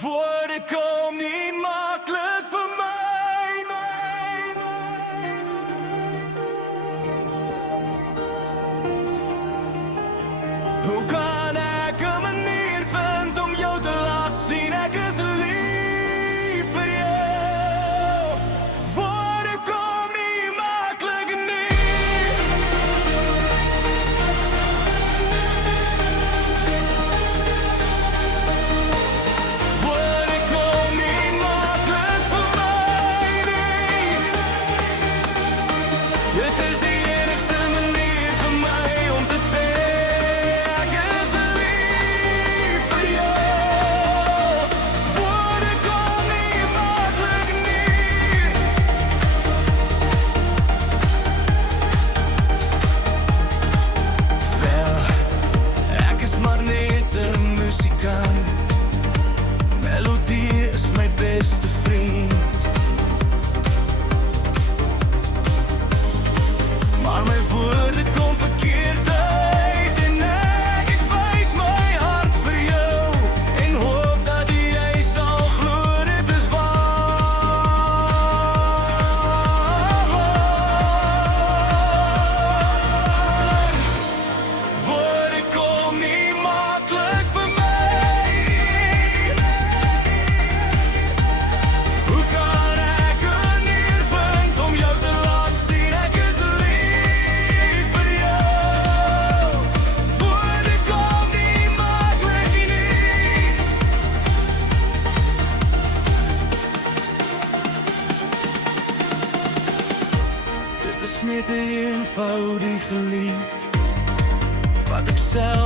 Woorden komt niet makkelijk voor mij. Hoe kan ik een manier vinden om jou te laten zien? Ik is lief voor jou. Woorden komt niet makkelijk niet. Woorden komt niet makkelijk voor mij, nee. Het is de enigste manier voor mij om te zeggen ik is lief voor jou. Woorden komt niet makkelijk niet. Wel, ik is maar net een muzikant. Melodie is mijn beste vriend. Maar mijn woorden komen verkeerd uit. En ik wijs mijn hart voor jou. En hoop dat jij zal gloeien, het is waar. Woorden komen niet makkelijk voor mij. Hoe kan ik een manier vinden om jou te laten zien? Ik is lief voor jou. Woorden komen niet makkelijk niet. Dit is niet een eenvoudige lied wat ik zelf